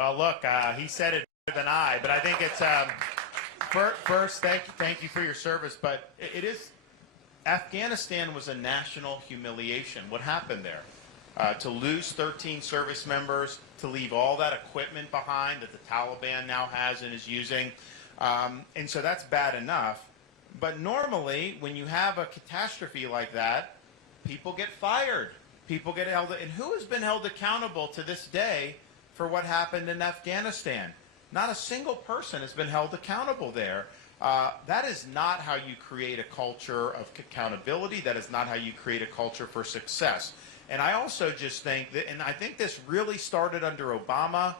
Well, look, he said it better than I, but I think it's first. Thank you for your service. But it is Afghanistan was a national humiliation. What happened there? To lose 13 service members, to leave all that equipment behind that the Taliban now has and is using, and so that's bad enough. But normally, when you have a catastrophe like that, people get fired. People get held. And who has been held accountable to this day for what happened in Afghanistan? Not a single person has been held accountable there. That is not how you create a culture of accountability. That is not how you create a culture for success. And I also just think that, and I think this really started under Obama,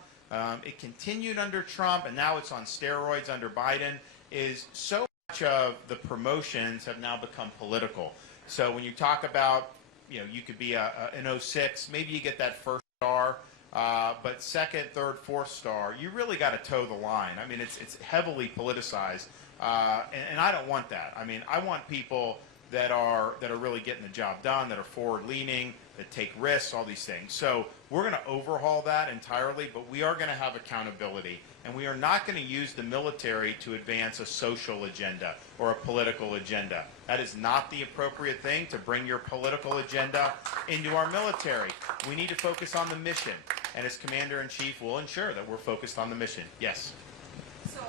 it continued under Trump, and now it's on steroids under Biden, is so much of the promotions have now become political. So when you talk about, you could be an 06, maybe you get that first star, but second, third, fourth star, you really got to toe the line. I mean, it's heavily politicized, and I don't want that. I mean, I want people that are really getting the job done, that are forward-leaning, that take risks, all these things. So we're going to overhaul that entirely, but we are going to have accountability, and we are not going to use the military to advance a social agenda or a political agenda. That is not the appropriate thing, to bring your political agenda into our military. We need to focus on the mission, and as Commander-in-Chief, we'll ensure that we're focused on the mission. Yes? So